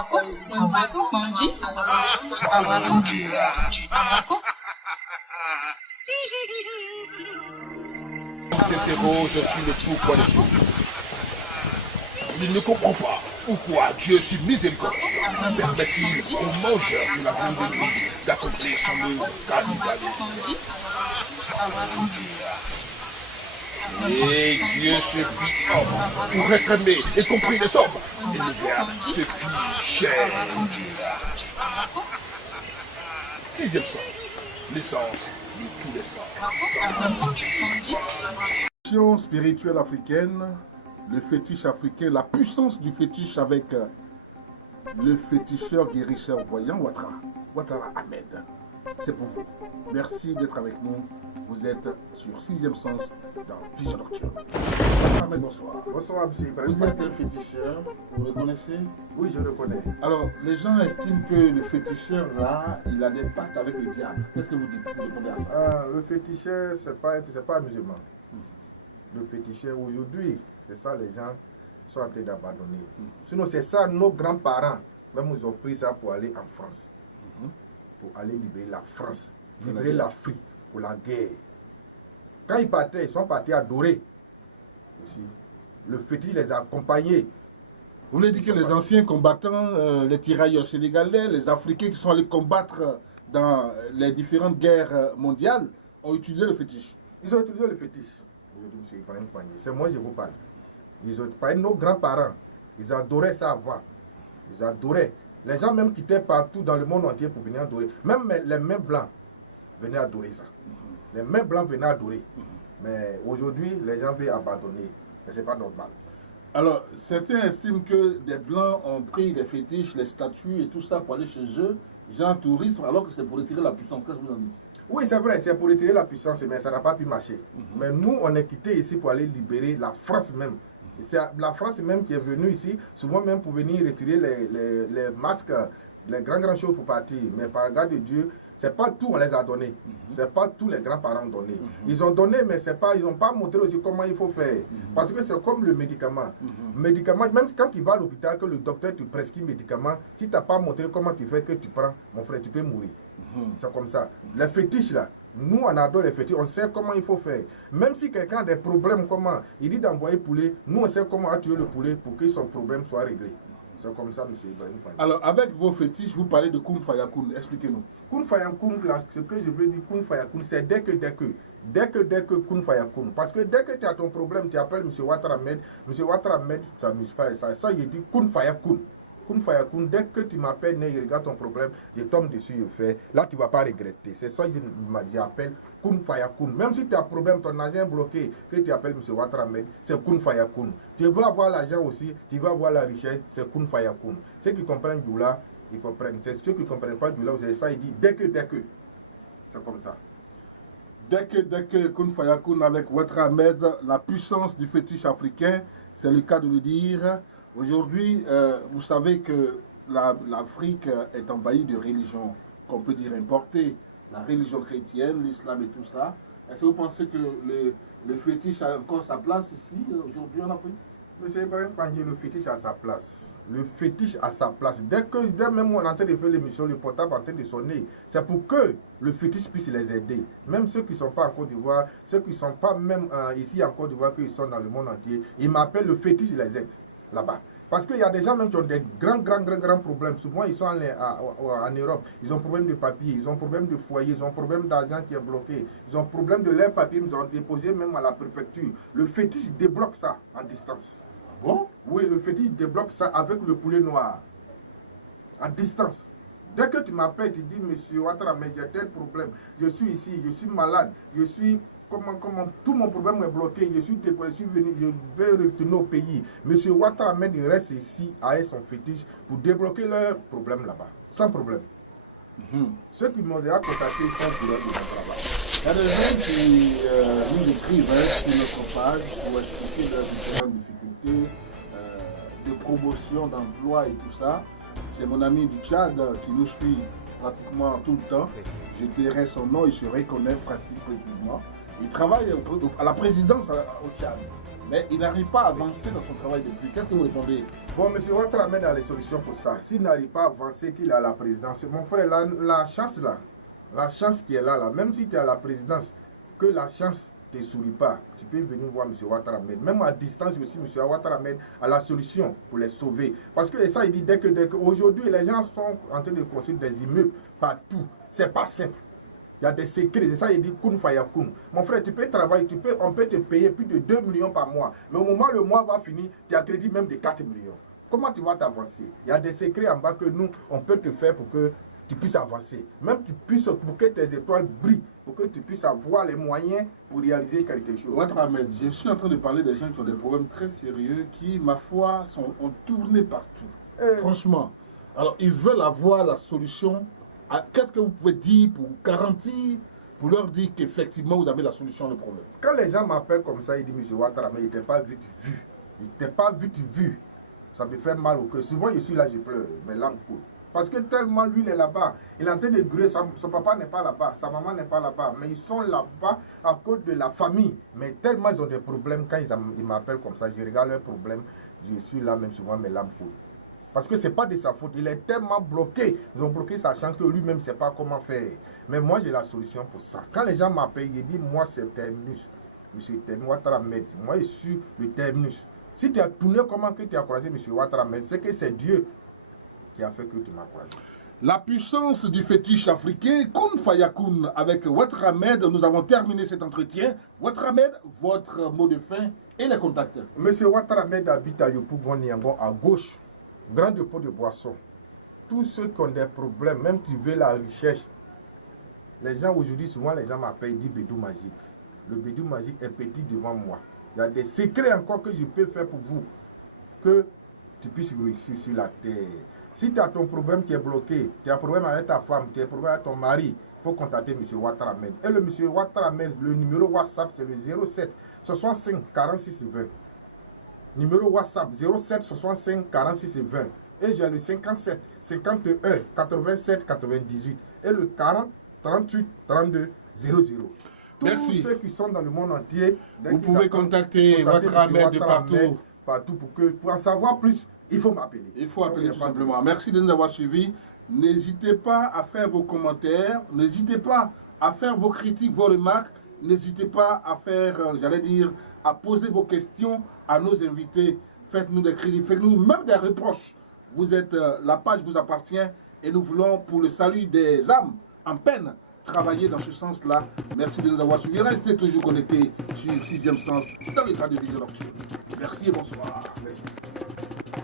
On s'interroge sur le pourquoi des choses. Il ne comprend pas pourquoi Dieu, si miséricordieux, permet-il aux mangeurs de la viande de nuit d'accomplir son œuvre cannibaliste. Et Dieu se fit homme pour être aimé et compris des hommes. Et le Verbe se fit chair. Sixième sens, l'essence de tous les sens. Question spirituelle africaine, le fétiche africain, la puissance du fétiche avec le féticheur guérisseur voyant Ouattara Ahmed. C'est pour vous. Merci d'être avec nous. Vous êtes sur Sixième Sens dans Vision Nocturne. Ahmed, bonsoir. Bonsoir, monsieur. Vous êtes un féticheur, vous le connaissez? Oui, je le connais. Alors, les gens estiment que le féticheur, là, il a des pactes avec le diable. Qu'est-ce que vous dites? Vous répondez à ça? Le féticheur, c'est pas un musulman. Le féticheur, aujourd'hui, c'est ça, les gens sont en train d'abandonner. Sinon, c'est ça, nos grands-parents, même ils ont pris ça pour aller en France. Pour aller libérer la France, libérer l'Afrique pour la guerre. Quand ils partaient, ils sont partis adorer aussi. Le fétiche les a accompagnés. Vous voulez dire que les anciens combattants, les tirailleurs sénégalais, les Africains qui sont allés combattre dans les différentes guerres mondiales, ont utilisé le fétiche? Ils ont utilisé le fétiche. C'est moi je vous parle. Ils ont parlé nos grands-parents. Ils adoraient ça avant. Ils adoraient. Les gens même quittaient partout dans le monde entier pour venir adorer. Même les mains blancs venaient adorer ça. Les mains blancs venaient adorer. Mais aujourd'hui, les gens veulent abandonner. Mais ce n'est pas normal. Alors, certains estiment que des blancs ont pris des fétiches, les statues et tout ça pour aller chez eux, genre tourisme, alors que c'est pour retirer la puissance. Qu'est-ce que vous en dites? Oui, c'est vrai, c'est pour retirer la puissance, mais ça n'a pas pu marcher. Mais nous, on est quitté ici pour aller libérer la France même. C'est la France même qui est venue ici, souvent même pour venir retirer les masques, les grandes choses pour partir. Mais par grâce de Dieu, c'est pas tout on les a donnés. C'est pas tous les grands-parents ont donné. Ils ont donné, mais c'est pas, ils n'ont pas montré aussi comment il faut faire. Parce que c'est comme le médicament. Médicament, même quand tu vas à l'hôpital, que le docteur te prescrit médicament, si tu n'as pas montré comment tu fais, que tu prends, mon frère, tu peux mourir. C'est comme ça. Les fétiches là, nous on adore les fétiches, on sait comment il faut faire. Même si quelqu'un a des problèmes, comment il dit d'envoyer poulet, nous on sait comment tuer le poulet pour que son problème soit réglé. C'est comme ça, monsieur Ibrahim. Alors, avec vos fétiches, vous parlez de Kun Faya Kun. Expliquez-nous. Kun Faya Kun, ce que je veux dire, Kun Faya Kun, c'est dès que Kun Faya Kun. Parce que dès que tu as ton problème, tu appelles monsieur Ouattara Ahmed. Monsieur Ouattara Ahmed, ça ne pas. Ça, il dit Kun Faya Kun. Kun Faya Kun, dès que tu m'appelles, je regarde ton problème, je tombe dessus, je fais. Là, tu ne vas pas regretter. C'est ça que j'appelle Kun Faya Kun. Même si tu as un problème, ton argent est bloqué, que tu appelles M. Ouattara Ahmed, c'est Kun Faya Kun. Tu veux avoir l'argent aussi, tu veux avoir la richesse, c'est Kun Faya Kun. Ceux qui comprennent Djoula, ils comprennent. C'est ceux qui ne comprennent pas Djoula, c'est ça, il dit dès que. C'est comme ça. Dès que Kun Faya Kun avec Ouattara Ahmed, la puissance du fétiche africain, c'est le cas de le dire. Aujourd'hui, vous savez que l'Afrique est envahie de religions qu'on peut dire importées. La religion chrétienne, l'islam et tout ça. Est-ce que vous pensez que le fétiche a encore sa place ici, aujourd'hui en Afrique? Monsieur Ibrahim Pandje, le fétiche a sa place. Le fétiche a sa place. Dès même on est en train de faire l'émission, le portable est en train de sonner, c'est pour que le fétiche puisse les aider. Même ceux qui ne sont pas en Côte d'Ivoire, ceux qui ne sont pas même ici en Côte d'Ivoire, qu'ils sont dans le monde entier, ils m'appellent le fétiche, les aide là-bas. Parce qu'il y a des gens même qui ont des grands problèmes. Souvent, ils sont en Europe. Ils ont problème de papier, ils ont problème de foyer, ils ont problème d'argent qui est bloqué. Ils ont problème de leur papier, ils ont déposé même à la préfecture. Le fétiche débloque ça en distance. Bon? Oui, le fétiche débloque ça avec le poulet noir. En distance. Dès que tu m'appelles, tu dis, monsieur Ouattara, mais j'ai tel problème. Je suis ici, je suis malade, je suis... Comment, tout mon problème est bloqué, je suis venu, je vais retourner au pays. Monsieur Ouattara Ahmed, il reste ici avec son fétiche pour débloquer leurs problèmes là-bas, sans problème. Ceux qui m'ont déjà contacté sont au courant de mon travail. Il y a des gens qui nous écrivent sur notre page pour expliquer leurs différentes difficultés de promotion, d'emploi et tout ça. C'est mon ami du Tchad qui nous suit pratiquement tout le temps. Je dirais son nom, il se reconnaît précisément. Il travaille à la présidence au Tchad. mais il n'arrive pas à avancer dans son travail depuis. Qu'est-ce que vous répondez? Bon, M. Ouattara a les solutions pour ça. S'il n'arrive pas à avancer, qu'il a la présidence, mon frère, la chance là, la chance qui est là, même si tu es à la présidence, que la chance ne te sourit pas, tu peux venir voir M. Ouattara. Même à distance aussi, M. Ouattara a la solution pour les sauver. Parce que ça, il dit dès que aujourd'hui, les gens sont en train de construire des immeubles partout. C'est pas simple. Il y a des secrets, c'est ça il dit kun fayakun. Mon frère, tu peux travailler, on peut te payer plus de 2 millions par mois. Mais au moment où le mois va finir, tu as crédit même de 4 millions. Comment tu vas t'avancer? Il y a des secrets en bas que nous, on peut te faire pour que tu puisses avancer. Même pour que tes étoiles brillent, pour que tu puisses avoir les moyens pour réaliser quelque chose. Ouattara Ahmed, je suis en train de parler des gens qui ont des problèmes très sérieux, qui, ma foi, ont tourné partout. Franchement. Alors, ils veulent avoir la solution. Qu'est-ce que vous pouvez dire pour garantir, pour leur dire qu'effectivement vous avez la solution au problème? Quand les gens m'appellent comme ça, ils disent M. Ouattara, mais il n'était pas vite vu. Il n'était pas vite vu. Ça me fait mal au cœur. Souvent, je suis là, je pleure, mes larmes coulent. Parce que tellement lui, il est là-bas. Il est en train de brûler. Son papa n'est pas là-bas, sa maman n'est pas là-bas. Mais ils sont là-bas à cause de la famille. Mais tellement ils ont des problèmes, quand ils m'appellent comme ça, je regarde leurs problèmes, je suis là, même souvent, mes larmes coulent. Parce que ce n'est pas de sa faute. Il est tellement bloqué. Ils ont bloqué sa chance que lui-même ne sait pas comment faire. Mais moi, j'ai la solution pour ça. Quand les gens m'appellent, ils disent, moi, c'est terminus. Monsieur Terminus, Ouattara Ahmed. Moi, je suis le terminus. Si tu as tourné comment que tu as croisé M. Ouattara Ahmed, c'est que c'est Dieu qui a fait que tu m'as croisé. La puissance du fétiche africain, Kun Fayakun, avec Ouattara Ahmed, nous avons terminé cet entretien. Ouattara Ahmed, votre mot de fin et les contacts. M. Ouattara Ahmed habite à Yopougon, Niangon, à gauche. Grand dépôt de boissons. Tous ceux qui ont des problèmes, même tu veux la recherche, les gens aujourd'hui, souvent les gens m'appellent, disent Bédou magique. Le Bédou magique est petit devant moi. Il y a des secrets encore que je peux faire pour vous, que tu puisses réussir sur la terre. Si tu as ton problème qui est bloqué, tu as un problème avec ta femme, tu as un problème avec ton mari, il faut contacter M. Ouattara Ahmed. Et le M. Ouattara Ahmed, le numéro WhatsApp, c'est le 07 65 46 20. Numéro WhatsApp 07 65 46 20. Et j'ai le 57 51 87 98. Et le 40 38 32 00. Merci. Tous ceux qui sont dans le monde entier, vous pouvez contacter Ouattara Ahmed de partout. Partout pour en savoir plus, il faut m'appeler. Il faut appeler tout simplement. Merci de nous avoir suivis. N'hésitez pas à faire vos commentaires. N'hésitez pas à faire vos critiques, vos remarques. N'hésitez pas à faire, j'allais dire, à poser vos questions à nos invités. Faites-nous des critiques, faites-nous même des reproches. Vous êtes, la page vous appartient et nous voulons, pour le salut des âmes en peine, travailler dans ce sens-là. Merci de nous avoir suivis. Restez toujours connectés sur 6e Sens dans l'état de vision nocturne. Merci et bonsoir. Merci.